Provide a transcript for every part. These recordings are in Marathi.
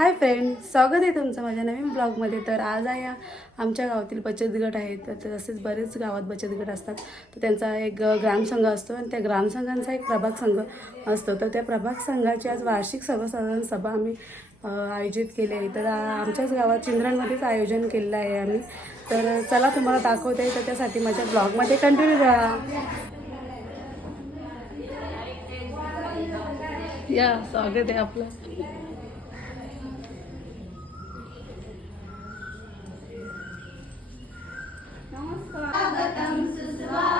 हाय फ्रेंड स्वागत आहे तुमचं माझ्या नवीन ब्लॉगमध्ये. तर आज आहे आमच्या गावातील बचत गट आहेत तर तसेच बरेच गावात बचत गट असतात. तर त्यांचा एक ग्रामसंघ असतो आणि त्या ग्रामसंघांचा एक प्रभाग संघ असतो. तर त्या प्रभाग संघाची आज वार्षिक सर्वसाधारण सभा आम्ही आयोजित केली आहे. तर आमच्याच गावात चिंद्रांमध्येच आयोजन केलेलं आहे आम्ही. तर चला तुम्हाला दाखवते. तर त्यासाठी माझ्या ब्लॉगमध्ये कंटिन्यू राहा. या स्वागत आहे आपलं. Агатам се слава.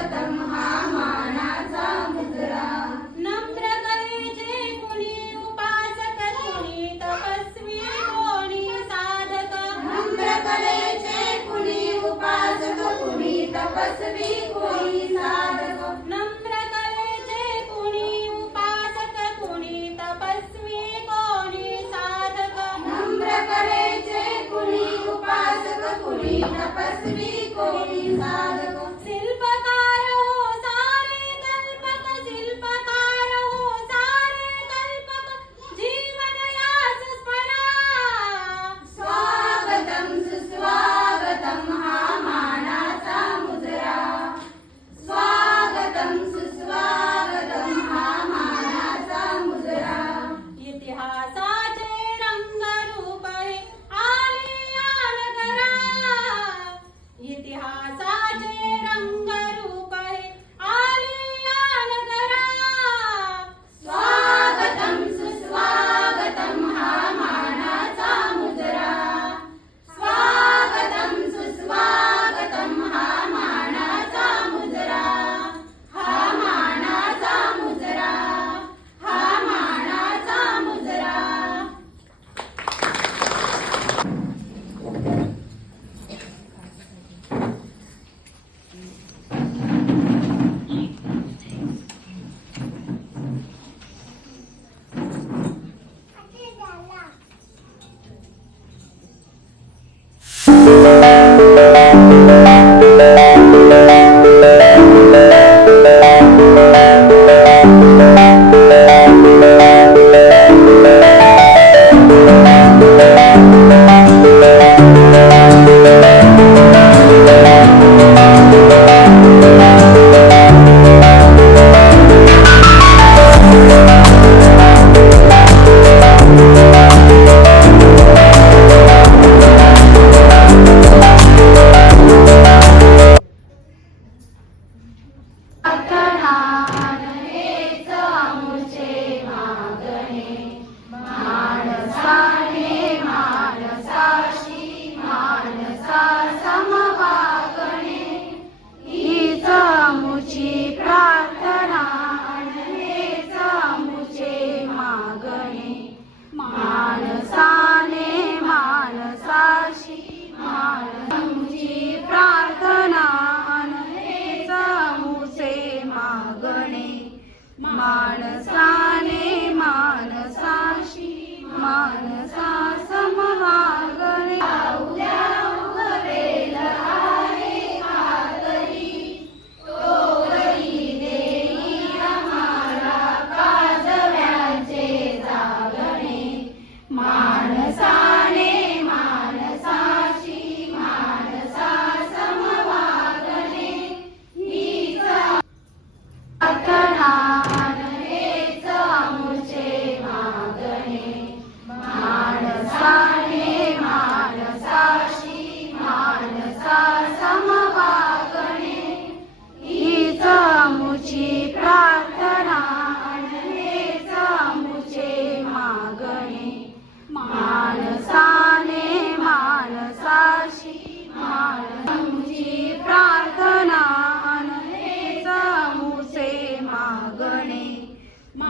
Satan.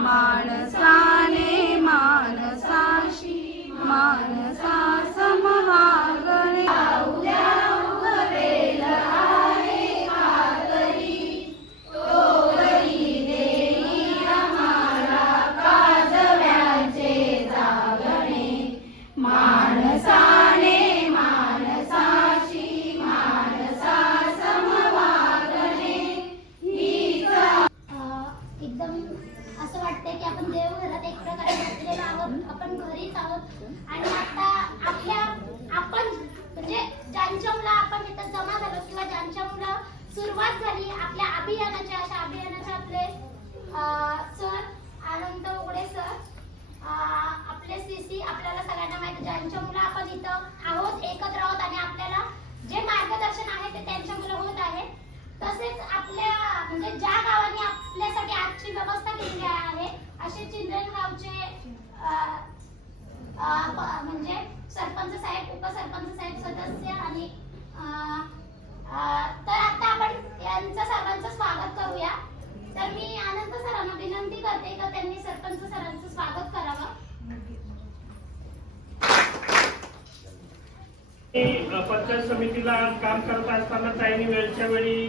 माणसाने म्हणजे ज्यांच्या मुलं आपण इथं आहोत एकत्र आहोत आणि आपल्याला जे मार्गदर्शन आहे ते त्यांच्यामुळे होत आहे. तसेच आपल्या म्हणजे ज्या गावांनी आपल्यासाठी आजची व्यवस्था केलेली आहे असे चिंद्रन गावचे म्हणजे सरपंच साहेब उपसरपंच साहेब सदस्य आणि तर आता आपण यांचं सर्वांचं स्वागत करूया. तर मी आनंद सरांना विनंती करते का त्यांनी सरपंच सरांचं स्वागत करावं मी पंचायत समितीला काम करत असताना काही वेळच्या वेळी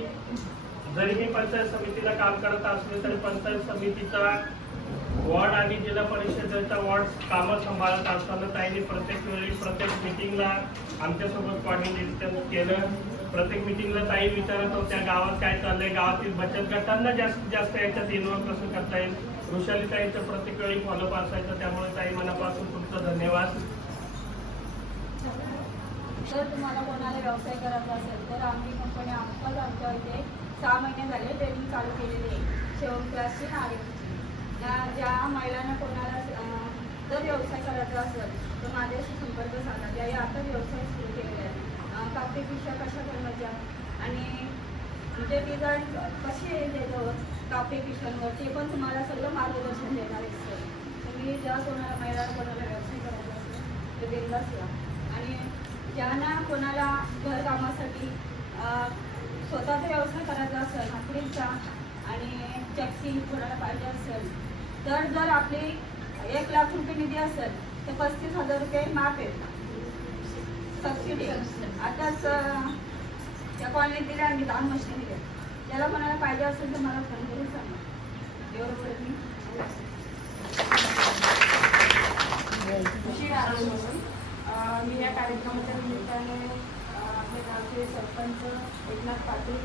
जरी मी पंचायत समितीला काम करत असले तरी पंचायत समितीचा वॉर्ड आणि जिल्हा परिषदेचा वॉर्ड कामं सांभाळत असताना त्यांनी प्रत्येक वेळी प्रत्येक मिटिंगला आमच्यासोबत कॉर्डिनेट केलं. प्रत्येक मिटिंगला ताई विचारत होत्या गावात काय चाललंय? गावातील बचत गटांना जास्तीत जास्त याच्यात इन्व्हॉल्व कसं करता येईल? वृषाली ताईचं प्रत्येक वेळी फॉलोअप असायचं त्यामुळे ताई मनापासून तुमचं धन्यवाद. जर तुम्हाला कोणाला व्यवसाय करायचा असेल तर आम्ही कंपनी आमच्याच आमच्या इथे सहा महिने झाले ट्रेनिंग चालू केलेली आहे. शेवण क्लासची नागरिकची या ज्या महिलांना कोणाला जर व्यवसाय करायचा असेल तर माझ्याशी संपर्क साधा. ज्याही आता व्यवसाय सुरू केलेला आहे. अं, कापडी कशा बनवायच्या आणि म्हणजे डिझाईन कशी आहे त्याच्यावर कापडी पिशांवर ते पण तुम्हाला सगळं मार्गदर्शन देणार आहे सर तुम्ही ज्या कोणाला महिलांना कोणाला व्यवसाय करायचा असेल तर बिंदास या आणि ज्यांना कोणाला घरकामासाठी स्वतःचा व्यवसाय करायचा असेल लाकडीचा आणि चक्की कोणाला पाहिजे असेल तर जर आपली एक लाख रुपये निधी असेल तर पस्तीस हजार रुपये माफ आहेत सबसिडी आताच त्या कॉलनीत दिल्या आम्ही दहा मशीन दिल्या. ज्याला कोणाला पाहिजे असेल तर मला फोन करून सांगा. एवढं बोलत मी. मी या कार्यक्रमाच्या निमित्ताने आपले गावचे सरपंच एकनाथ पाटील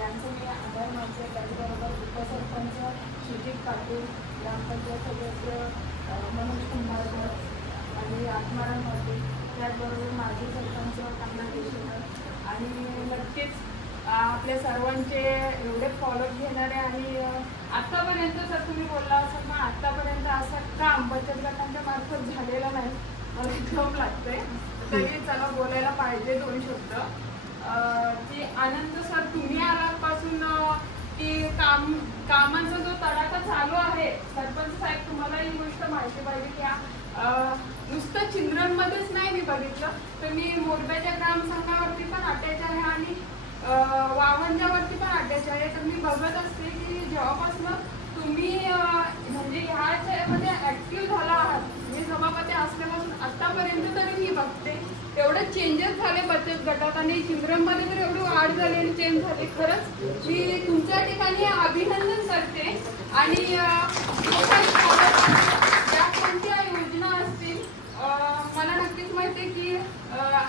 यांचं मी आभार मानते. त्याचबरोबर उपसरपंच सुजित पाटील ग्रामपंचायत सदस्य अं, मनोज कुंभारकर आणि आत्माराम पाटील त्याचबरोबर माजी सरपंच कामना देशेकर आणि नक्कीच आपल्या सर्वांचे एवढे फॉलोअप घेणारे आणि आत्तापर्यंत जर तुम्ही बोलला असाल ना आत्तापर्यंत असं काम बचत गटांच्या मार्फत झालेलं नाही? विक्रम लागतंय. तरी चला बोलायला पाहिजे दोन शब्द. की आनंद सर तुम्ही आल्यापासून अं, की काम कामाचा जो तडाखा चालू आहे सरपंच साहेब तुम्हाला ही गोष्ट माहिती पाहिजे की नुसतं चिंद्रनमध्येच नाही मी बघितलं. तर मी मोरब्याच्या ग्रामसंघावरती पण अटॅच आहे आणि वावंजावरती पण अटॅच आहे. तर मी बघत असते की जेव्हापासून तुम्ही अं, म्हणजे ह्याच्यामध्ये ऍक्टिव्ह झाला आहात मी सभापती असल्यापासून आतापर्यंत तरी मी बघते एवढे चेंजेस झाले बचत गटात आणि चिंद्रममध्ये तर एवढी वाढ झाली आणि चेंज झाली. खरंच मी तुमच्या ठिकाणी अभिनंदन करते. आणि त्या कोणत्या योजना असतील मला नक्कीच माहिती आहे की अं,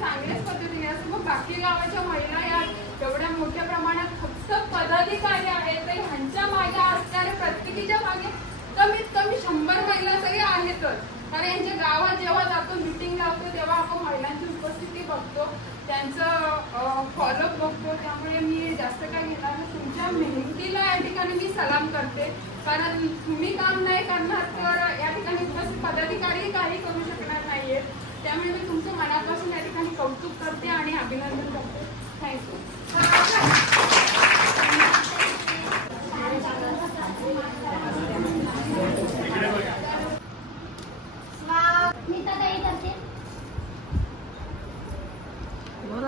चांगल्याच पद्धतीने असं मग बाकी गावाच्या महिला या एवढ्या मोठ्या प्रमाणात फक्त पदाधिकारी आहेत तर ह्यांच्या मागे असणाऱ्या प्रत्येकीच्या मागे कमीत कमी शंभर महिला तरी आहेतच. कारण यांच्या गावात जेव्हा जातो मिटिंग लावतो तेव्हा आपण महिलांची उपस्थिती बघतो. त्यांचं फॉलोअप बघतो. त्यामुळे मी जास्त काय घेणार नाही. तुमच्या मेहनतीला या ठिकाणी मी सलाम करते. कारण तुम्ही काम नाही करणार तर या ठिकाणी उपस्थित पदाधिकारी काही करू शकणार नाही आहेत त्यामुळे मी तुमचं मनापासून या ठिकाणी कौतुक करते आणि अभिनंदन करते. थँक्यू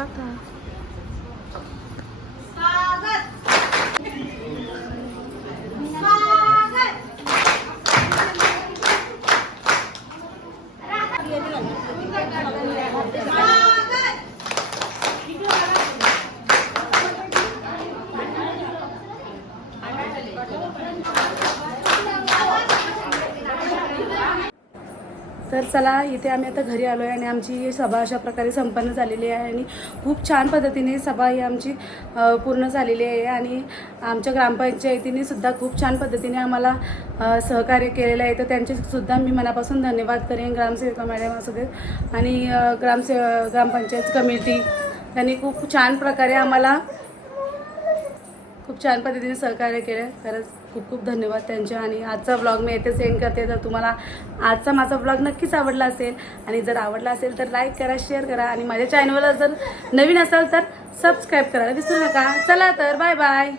хватает. तर चला इथे आम्ही आता घरी आलो आहे आणि आमची ही सभा अशा प्रकारे संपन्न झालेली आहे आणि खूप छान पद्धतीने सभा ही आमची पूर्ण झालेली आहे आणि आमच्या ग्रामपंचायतीने सुद्धा खूप छान पद्धतीने आम्हाला सहकार्य केलेलं आहे. तर त्यांचे सुद्धा मी मनापासून धन्यवाद करेन ग्रामसेविका मॅडम असू देत आणि ग्रामसे ग्रामपंचायत कमिटी. त्यांनी खूप छान प्रकारे आम्हाला खूप छान पद्धतीने सहकार्य केलं. खरंच खूप खूप धन्यवाद त्यांचे. आणि आजचा ब्लॉग मी येथे सेंड करते. तर तुम्हाला आजचा माझा ब्लॉग नक्कीच आवडला असेल आणि जर आवडला असेल तर लाईक करा शेअर करा आणि माझ्या चॅनलला जर नवीन असाल तर सबस्क्राईब करायला विसरू नका. चला तर बाय बाय